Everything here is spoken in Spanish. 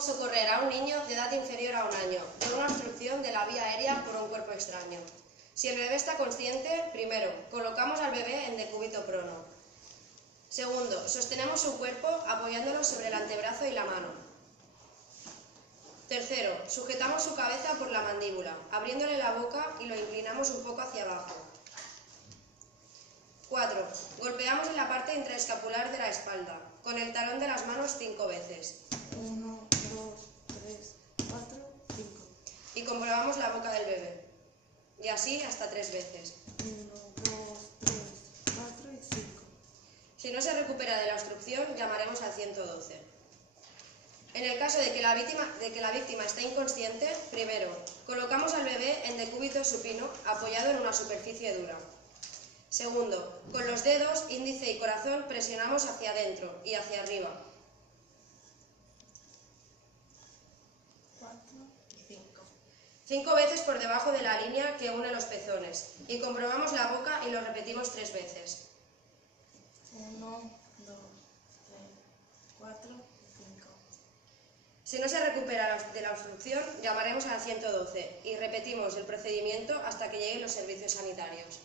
Socorrer a un niño de edad inferior a un año por una obstrucción de la vía aérea por un cuerpo extraño. Si el bebé está consciente, primero, colocamos al bebé en decúbito prono. Segundo, sostenemos su cuerpo apoyándolo sobre el antebrazo y la mano. Tercero, sujetamos su cabeza por la mandíbula, abriéndole la boca y lo inclinamos un poco hacia abajo. 4. Golpeamos en la parte intraescapular de la espalda, con el talón de las manos 5 veces. 1, 2, 3, 4, 5. Y comprobamos la boca del bebé. Y así hasta 3 veces. 1, 2, 3, 4 y 5. Si no se recupera de la obstrucción, llamaremos al 112. En el caso de que la víctima esté inconsciente, primero, colocamos al bebé en decúbito supino apoyado en una superficie dura. Segundo, con los dedos, índice y corazón presionamos hacia adentro y hacia arriba. 4 y 5. 5 veces por debajo de la línea que une los pezones. Y comprobamos la boca y lo repetimos 3 veces. 1, 2, 3, 4 y 5. Si no se recupera de la obstrucción, llamaremos al 112 y repetimos el procedimiento hasta que lleguen los servicios sanitarios.